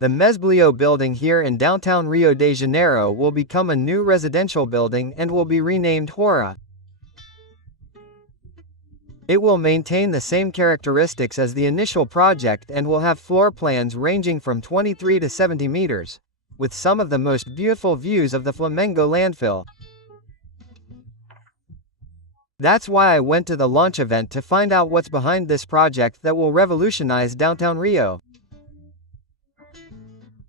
The Mesbla Building here in downtown Rio de Janeiro will become a new residential building and will be renamed Ora. It will maintain the same characteristics as the initial project and will have floor plans ranging from 23 to 70 meters, with some of the most beautiful views of the Flamengo landfill. That's why I went to the launch event to find out what's behind this project that will revolutionize downtown Rio.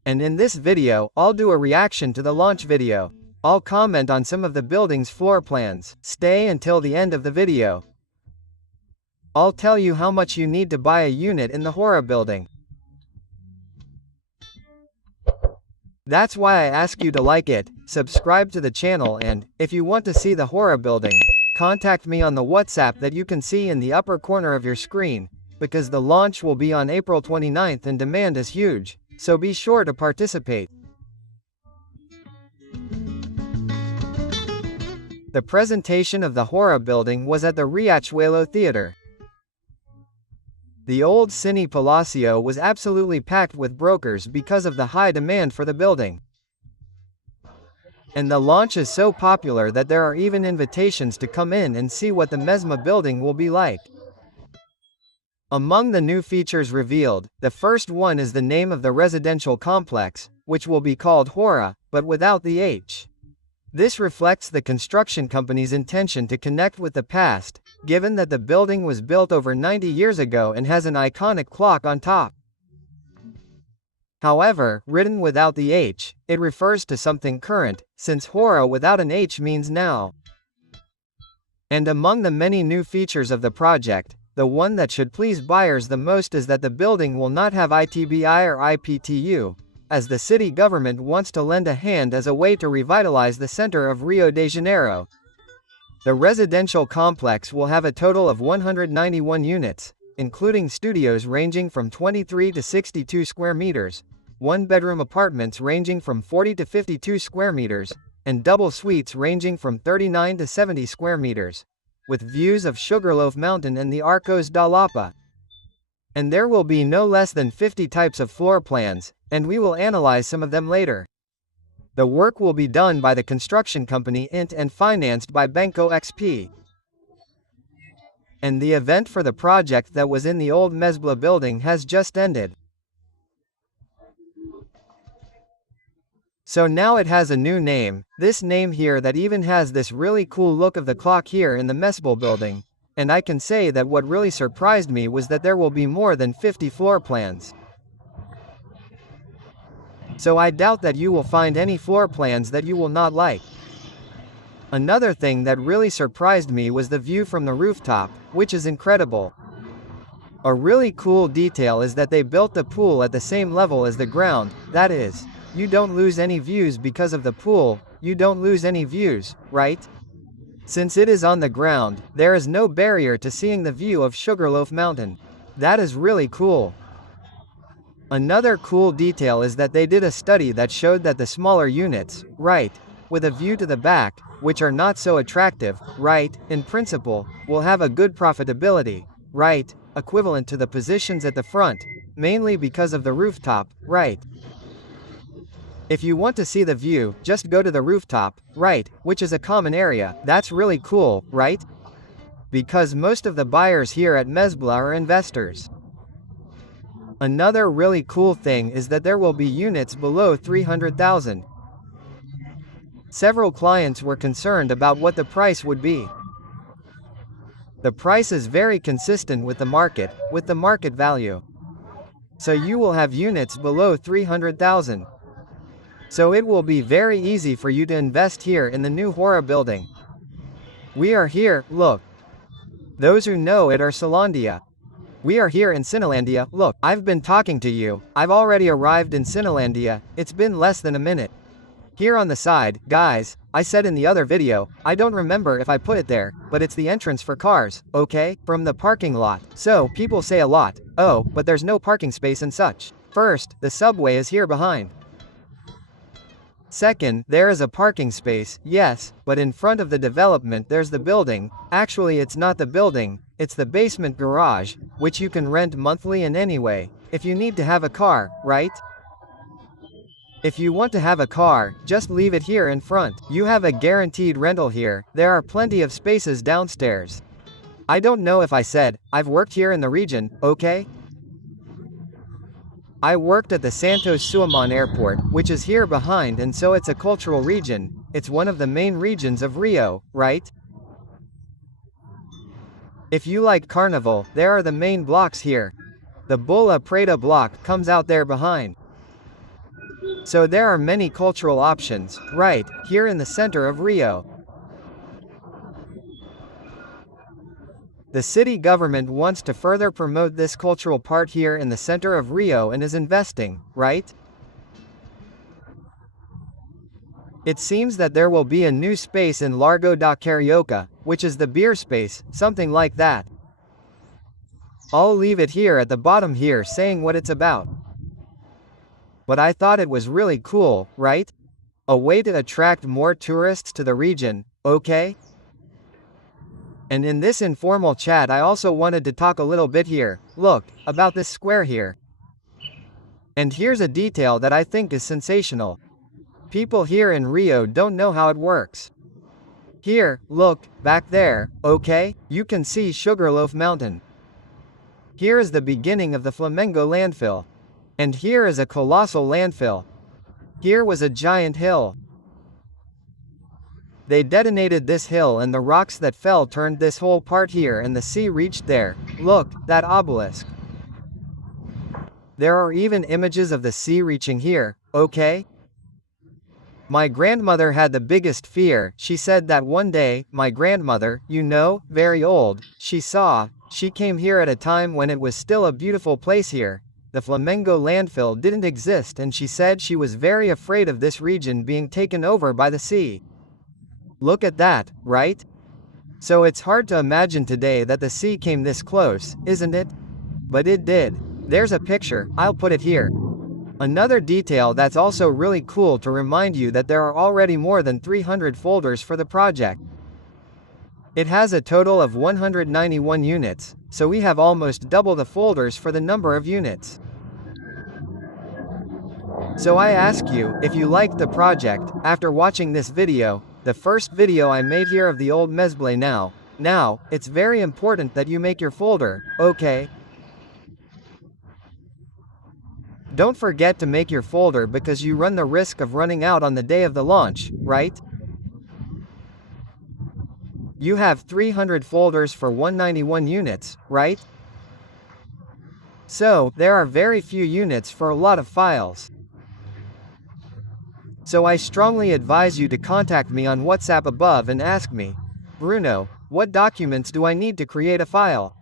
And in this video, I'll do a reaction to the launch video. I'll comment on some of the building's floor plans. Stay until the end of the video. I'll tell you how much you need to buy a unit in the Ora building. That's why I ask you to like it, subscribe to the channel, and, if you want to see the Ora building, contact me on the WhatsApp that you can see in the upper corner of your screen, because the launch will be on April 29th and demand is huge, so be sure to participate. The presentation of the Ora building was at the Riachuelo Theater. The old Cine Palacio was absolutely packed with brokers because of the high demand for the building. And the launch is so popular that there are even invitations to come in and see what the Mesbla Building will be like. Among the new features revealed, the first one is the name of the residential complex, which will be called Ora, but without the H. This reflects the construction company's intention to connect with the past, given that the building was built over 90 years ago and has an iconic clock on top. However, written without the H, it refers to something current, since Ora without an H means now. And among the many new features of the project, the one that should please buyers the most is that the building will not have ITBI or IPTU, as the city government wants to lend a hand as a way to revitalize the center of Rio de Janeiro. The residential complex will have a total of 191 units, including studios ranging from 23 to 62 square meters, one-bedroom apartments ranging from 40 to 52 square meters, and double suites ranging from 39 to 70 square meters, with views of Sugarloaf Mountain and the Arcos da Lapa. And there will be no less than 50 types of floor plans, and we will analyze some of them later. The work will be done by the construction company INT and financed by Banco XP. And the event for the project that was in the old Mesbla building has just ended. So now it has a new name, this name here that even has this really cool look of the clock here in the Mesbla building. And I can say that what really surprised me was that there will be more than 50 floor plans. So I doubt that you will find any floor plans that you will not like. Another thing that really surprised me was the view from the rooftop, which is incredible. A really cool detail is that they built the pool at the same level as the ground, that is, you don't lose any views because of the pool, you don't lose any views, right? Since it is on the ground, there is no barrier to seeing the view of Sugarloaf Mountain. That is really cool. Another cool detail is that they did a study that showed that the smaller units, right, with a view to the back, which are not so attractive, right, in principle, will have a good profitability, right, equivalent to the positions at the front, mainly because of the rooftop, right. If you want to see the view, just go to the rooftop, right, which is a common area. That's really cool, right? Because most of the buyers here at Mesbla are investors. Another really cool thing is that there will be units below 300,000. Several clients were concerned about what the price would be. The price is very consistent with the market value. So you will have units below 300,000. So it will be very easy for you to invest here in the new Ora building. We are here, look. Those who know it are Celandia. We are here in Cinelandia, look, I've been talking to you, I've already arrived in Cinelandia, it's been less than a minute. Here on the side, guys, I said in the other video, I don't remember if I put it there, but it's the entrance for cars, okay, from the parking lot. So, people say a lot, oh, but there's no parking space and such. First, the subway is here behind. Second, there is a parking space, yes, but in front of the development there's the building. Actually it's not the building, it's the basement garage, which you can rent monthly and anyway, if you need to have a car, right? If you want to have a car, just leave it here in front. You have a guaranteed rental here. There are plenty of spaces downstairs. I don't know if I said, I've worked here in the region, okay? I worked at the Santos Suaman Airport, which is here behind, and so it's a cultural region. It's one of the main regions of Rio, right? If you like carnival, there are the main blocks here. The Bola Preta block comes out there behind. So there are many cultural options, right, here in the center of Rio. The city government wants to further promote this cultural part here in the center of Rio and is investing, right? It seems that there will be a new space in Largo da Carioca, which is the beer space, something like that. I'll leave it here at the bottom here saying what it's about. But I thought it was really cool, right? A way to attract more tourists to the region, okay? And in this informal chat I also wanted to talk a little bit here, look, about this square here. And here's a detail that I think is sensational. People here in Rio don't know how it works. Here, look, back there, okay, you can see Sugarloaf Mountain. Here is the beginning of the Flamengo landfill. And here is a colossal landfill. Here was a giant hill. They detonated this hill and the rocks that fell turned this whole part here and the sea reached there. Look, that obelisk. There are even images of the sea reaching here, okay? My grandmother had the biggest fear. She said that one day, my grandmother, you know, very old, she came here at a time when it was still a beautiful place here. The Flamengo landfill didn't exist and she said she was very afraid of this region being taken over by the sea. Look at that, right? So it's hard to imagine today that the sea came this close, isn't it? But it did. There's a picture, I'll put it here. Another detail that's also really cool to remind you that there are already more than 300 folders for the project. It has a total of 191 units, so we have almost double the folders for the number of units. So I ask you, if you liked the project, after watching this video, the first video I made here of the old Mesbla now, it's very important that you make your folder, okay? Don't forget to make your folder because you run the risk of running out on the day of the launch, right? You have 300 folders for 191 units, right? So, there are very few units for a lot of files. So I strongly advise you to contact me on WhatsApp above and ask me, Bruno, what documents do I need to create a file?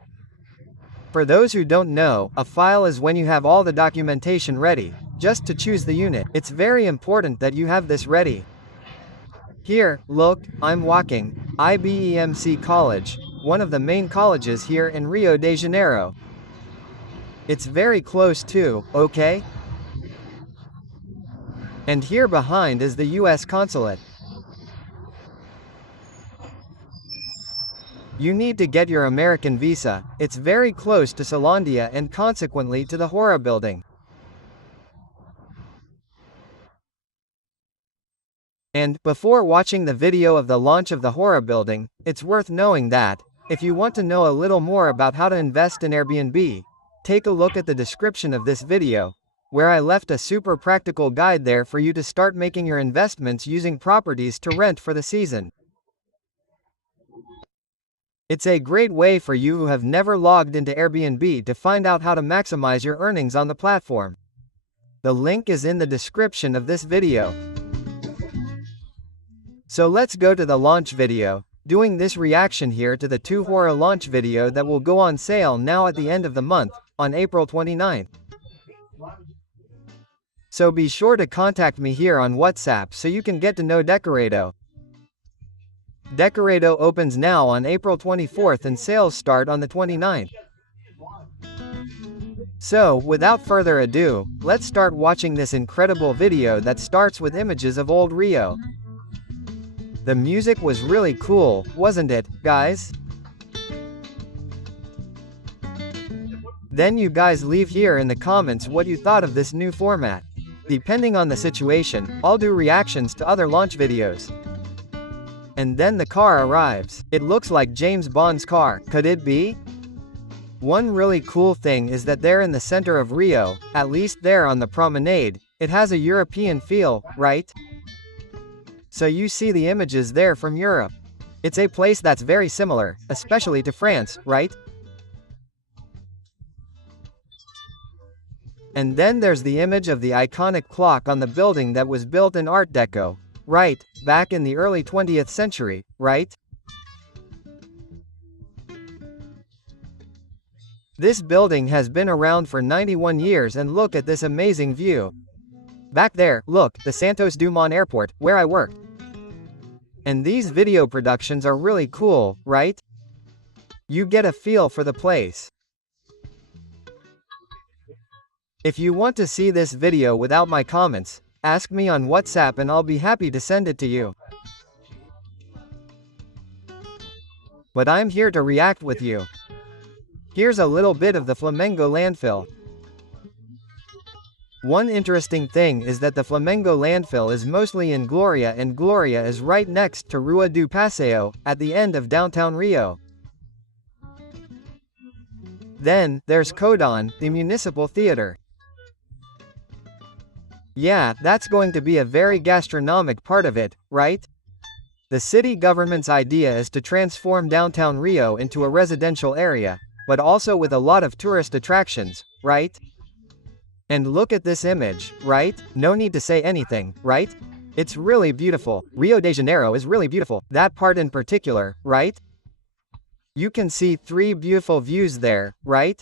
For those who don't know, a file is when you have all the documentation ready, just to choose the unit. It's very important that you have this ready. Here, look, I'm walking, IBEMC College, one of the main colleges here in Rio de Janeiro. It's very close too, okay? And here behind is the US consulate. You need to get your American visa. It's very close to Solandia and consequently to the Ora Building. And, before watching the video of the launch of the Ora Building, it's worth knowing that, if you want to know a little more about how to invest in Airbnb, take a look at the description of this video, where I left a super practical guide there for you to start making your investments using properties to rent for the season. It's a great way for you who have never logged into Airbnb to find out how to maximize your earnings on the platform. The link is in the description of this video. So let's go to the launch video, doing this reaction here to the 2 Ora launch video that will go on sale now at the end of the month, on April 29th. So be sure to contact me here on WhatsApp so you can get to know Decorado. Decorado opens now on April 24th and sales start on the 29th. So, without further ado, let's start watching this incredible video that starts with images of old Rio. The music was really cool, wasn't it, guys? Then you guys leave here in the comments what you thought of this new format. Depending on the situation, I'll do reactions to other launch videos. And then the car arrives. It looks like James Bond's car. Could it be? One really cool thing is that there in the center of Rio, at least there on the promenade, it has a European feel, right? So you see the images there from Europe. It's a place that's very similar, especially to France, right? And then there's the image of the iconic clock on the building that was built in Art Deco. Right, back in the early 20th century, right? This building has been around for 91 years and look at this amazing view. Back there, look, the Santos Dumont Airport, where I worked. And these video productions are really cool, right? You get a feel for the place. If you want to see this video without my comments, ask me on WhatsApp and I'll be happy to send it to you. But I'm here to react with you. Here's a little bit of the Flamengo landfill. One interesting thing is that the Flamengo landfill is mostly in Gloria and Gloria is right next to Rua do Passeio, at the end of downtown Rio. Then, there's Codon, the municipal theater. Yeah, that's going to be a very gastronomic part of it, right? The city government's idea is to transform downtown Rio into a residential area, but also with a lot of tourist attractions, right? And look at this image, right? No need to say anything, right? It's really beautiful. Rio de Janeiro is really beautiful. That part in particular, right? You can see 3 beautiful views there, right?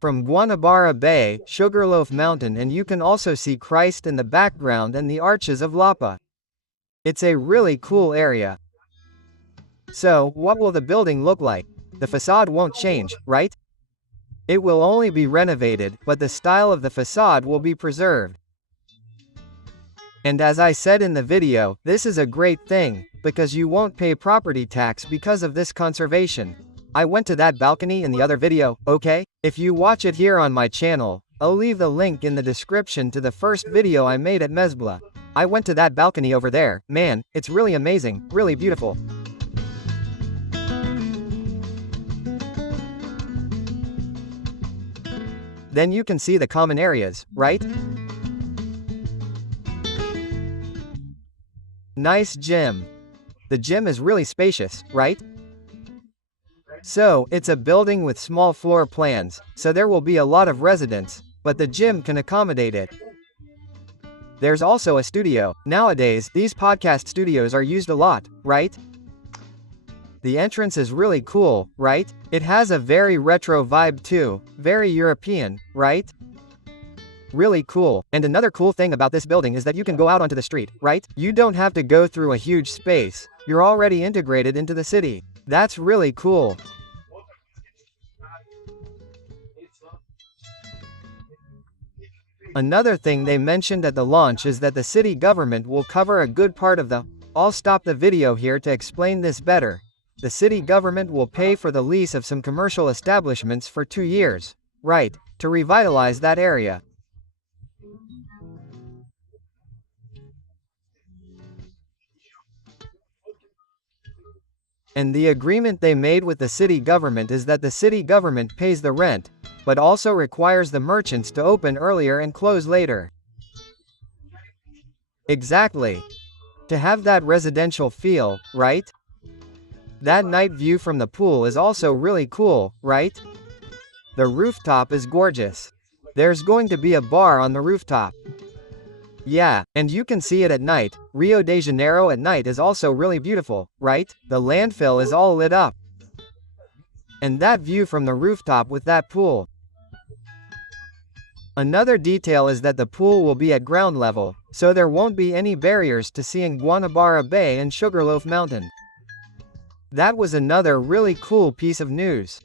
From Guanabara Bay, Sugarloaf Mountain, and you can also see Christ in the background and the arches of Lapa. It's a really cool area. So, what will the building look like? The facade won't change, right? It will only be renovated, but the style of the facade will be preserved. And as I said in the video, this is a great thing, because you won't pay property tax because of this conservation. I went to that balcony in the other video, okay? If you watch it here on my channel, I'll leave the link in the description to the first video I made at Mesbla. I went to that balcony over there, man, it's really amazing, really beautiful. Then you can see the common areas, right? Nice gym. The gym is really spacious, right? So, it's a building with small floor plans, so there will be a lot of residents, but the gym can accommodate it. There's also a studio. Nowadays, these podcast studios are used a lot, right? The entrance is really cool, right? It has a very retro vibe too, very European, right? Really cool. And another cool thing about this building is that you can go out onto the street, right? You don't have to go through a huge space. You're already integrated into the city. That's really cool. Another thing they mentioned at the launch is that the city government will cover a good part of the... I'll stop the video here to explain this better. The city government will pay for the lease of some commercial establishments for 2 years. Right, to revitalize that area. And the agreement they made with the city government is that the city government pays the rent, but also requires the merchants to open earlier and close later. Exactly. To have that residential feel, right? That night view from the pool is also really cool, right? The rooftop is gorgeous. There's going to be a bar on the rooftop. Yeah, and you can see it at night. Rio de Janeiro at night is also really beautiful, right? The landfill is all lit up. And that view from the rooftop with that pool. Another detail is that the pool will be at ground level, so there won't be any barriers to seeing Guanabara Bay and Sugarloaf Mountain. That was another really cool piece of news.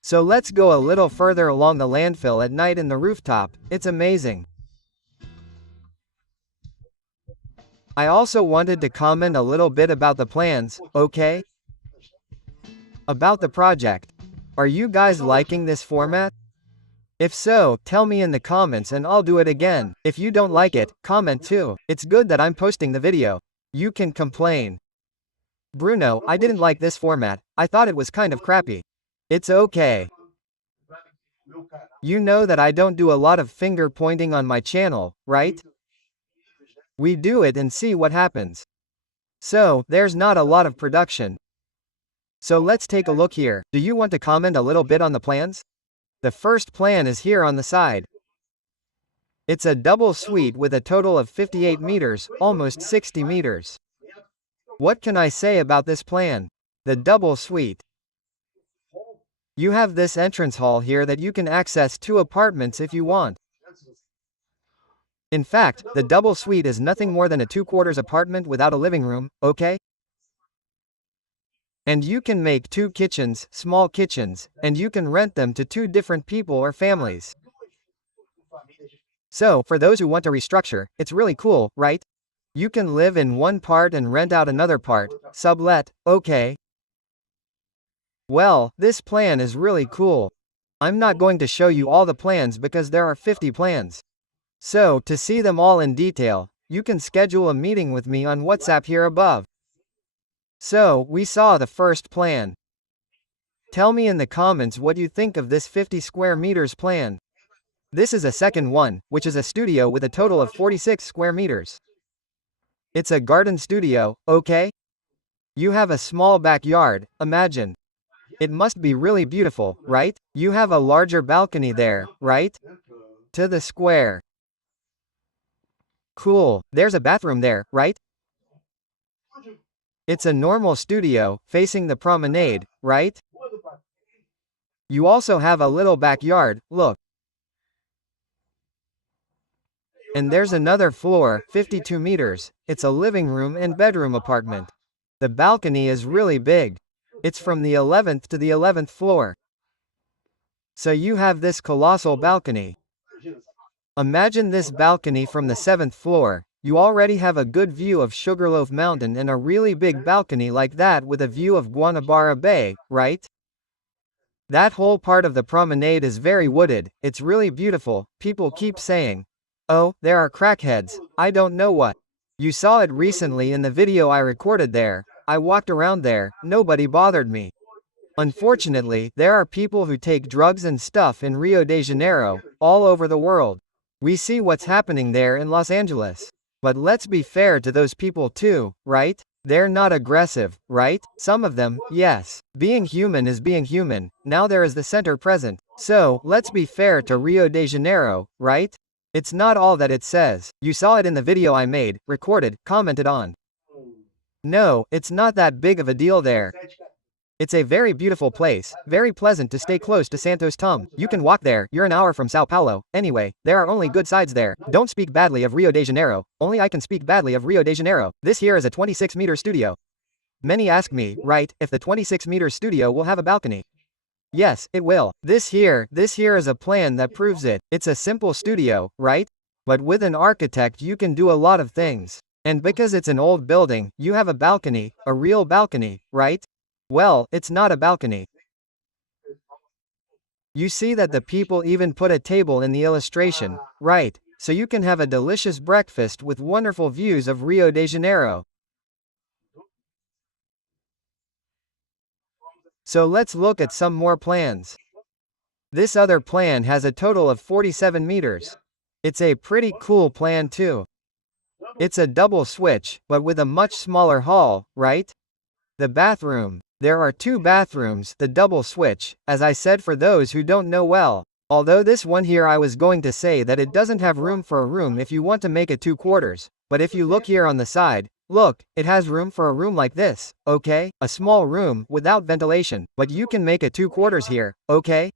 So let's go a little further along the landfill at night in the rooftop. It's amazing. I also wanted to comment a little bit about the plans, okay? About the project. Are you guys liking this format? If so, tell me in the comments and I'll do it again. If you don't like it, comment too. It's good that I'm posting the video. You can complain. Bruno, I didn't like this format. I thought it was kind of crappy. It's okay. You know that I don't do a lot of finger pointing on my channel, right? We do it and see what happens. So, there's not a lot of production. So let's take a look here. Do you want to comment a little bit on the plans? The first plan is here on the side. It's a double suite with a total of 58 meters, almost 60 meters. What can I say about this plan? The double suite. You have this entrance hall here that you can access 2 apartments if you want. In fact, the double suite is nothing more than a 2/4 apartment without a living room, okay? And you can make 2 kitchens, small kitchens, and you can rent them to 2 different people or families. So, for those who want to restructure, it's really cool, right? You can live in one part and rent out another part, sublet, okay? Well, this plan is really cool. I'm not going to show you all the plans because there are 50 plans. So, to see them all in detail, you can schedule a meeting with me on WhatsApp here above. So, we saw the first plan. Tell me in the comments what you think of this 50 square meters plan. This is a second one, which is a studio with a total of 46 square meters. It's a garden studio, okay? You have a small backyard, imagine. It must be really beautiful, right? You have a larger balcony there, right? To the square. Cool, there's a bathroom there, right? It's a normal studio, facing the promenade, right? You also have a little backyard, look. And there's another floor, 52 meters. It's a living room and bedroom apartment. The balcony is really big. It's from the 11th to the 11th floor. So you have this colossal balcony. Imagine this balcony from the 7th floor. You already have a good view of Sugarloaf Mountain and a really big balcony like that with a view of Guanabara Bay, right? That whole part of the promenade is very wooded. It's really beautiful. People keep saying, "Oh, there are crackheads, I don't know what." You saw it recently in the video I recorded there. I walked around there, nobody bothered me. Unfortunately, there are people who take drugs and stuff in Rio de Janeiro, all over the world. We see what's happening there in Los Angeles. But let's be fair to those people too, right? They're not aggressive, right? Some of them, yes. Being human is being human. Now there is the center present. So, let's be fair to Rio de Janeiro, right? It's not all that it says. You saw it in the video I made, recorded, commented on. No, it's not that big of a deal there. It's a very beautiful place, very pleasant to stay close to Santos Tum. You can walk there, you're an hour from Sao Paulo. Anyway, there are only good sides there. Don't speak badly of Rio de Janeiro. Only I can speak badly of Rio de Janeiro. This here is a 26-meter studio. Many ask me, right, if the 26-meter studio will have a balcony. Yes, it will. This here is a plan that proves it. It's a simple studio, right? But with an architect you can do a lot of things. And because it's an old building, you have a balcony, a real balcony, right? Well, it's not a balcony. You see that the people even put a table in the illustration, right? So you can have a delicious breakfast with wonderful views of Rio de Janeiro. So let's look at some more plans. This other plan has a total of 47 meters. It's a pretty cool plan too. It's a double switch, but with a much smaller hall, right? The bathroom. There are 2 bathrooms, the double switch, as I said for those who don't know well. Although this one here I was going to say that it doesn't have room for a room if you want to make it 2/4. But if you look here on the side, look, it has room for a room like this, okay? A small room, without ventilation, but you can make it 2/4 here, okay?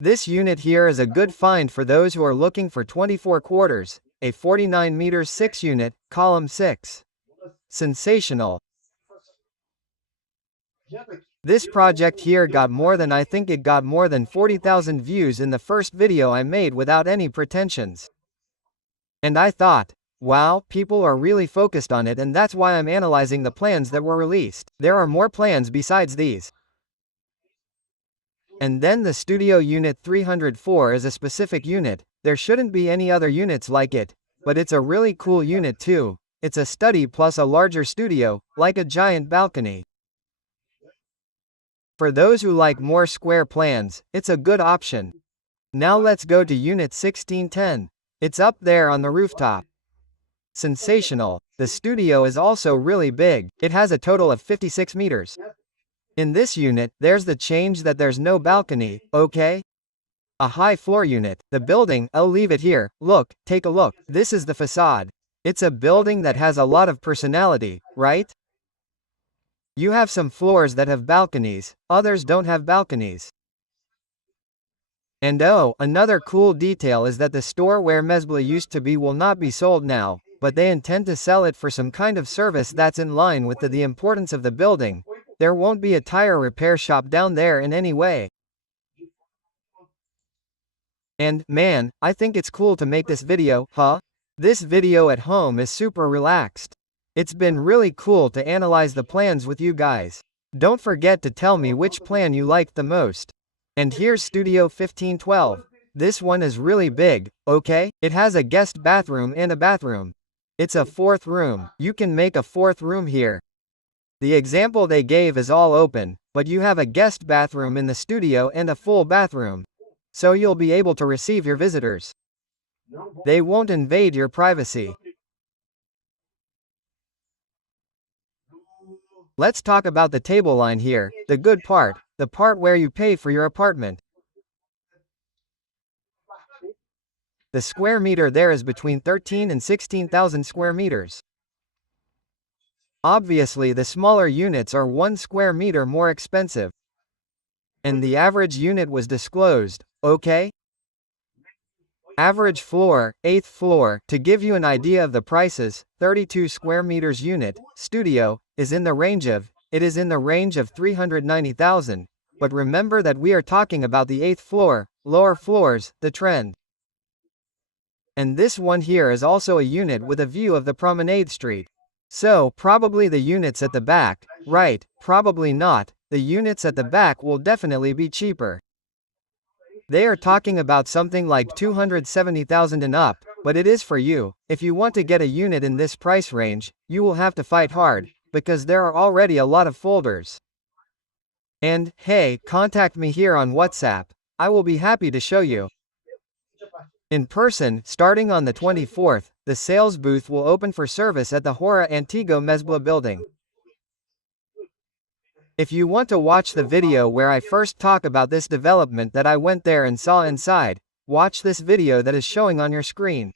This unit here is a good find for those who are looking for 24/4, a 49 meters 6 unit, column 6. Sensational. This project here got I think it got more than 40,000 views in the first video I made without any pretensions. And I thought, wow, people are really focused on it, and that's why I'm analyzing the plans that were released. There are more plans besides these. And then the Studio Unit 304 is a specific unit, there shouldn't be any other units like it, but it's a really cool unit too. It's a study plus a larger studio, like a giant balcony. For those who like more square plans, it's a good option. Now let's go to Unit 1610. It's up there on the rooftop. Sensational. The studio is also really big, it has a total of 56 meters. In this unit, there's the change that there's no balcony, okay? A high floor unit, the building, I'll leave it here, look, take a look, this is the facade. It's a building that has a lot of personality, right? You have some floors that have balconies, others don't have balconies. And oh, another cool detail is that the store where Mesbla used to be will not be sold now, but they intend to sell it for some kind of service that's in line with the importance of the building. There won't be a tire repair shop down there in any way. And, man, I think it's cool to make this video, huh? This video at home is super relaxed. It's been really cool to analyze the plans with you guys. Don't forget to tell me which plan you liked the most. And here's Studio 1512. This one is really big, okay? It has a guest bathroom and a bathroom. It's a fourth room. You can make a fourth room here. The example they gave is all open, but you have a guest bathroom in the studio and a full bathroom. So you'll be able to receive your visitors. They won't invade your privacy. Let's talk about the table line here, the good part, the part where you pay for your apartment. The square meter there is between 13 and 16,000 square meters. Obviously the smaller units are 1 square meter more expensive. And the average unit was disclosed, okay? Average floor, 8th floor, to give you an idea of the prices, 32 square meters unit, studio, is in the range of 390,000, but remember that we are talking about the 8th floor, lower floors, the trend. And this one here is also a unit with a view of the Promenade Street. So, probably the units at the back, right, probably not, the units at the back will definitely be cheaper. They are talking about something like 270,000 and up, but it is for you. If you want to get a unit in this price range, you will have to fight hard, because there are already a lot of folders. And, hey, contact me here on WhatsApp. I will be happy to show you. In person, starting on the 24th, the sales booth will open for service at the Ora Antigo Mesbla Building. If you want to watch the video where I first talk about this development that I went there and saw inside, watch this video that is showing on your screen.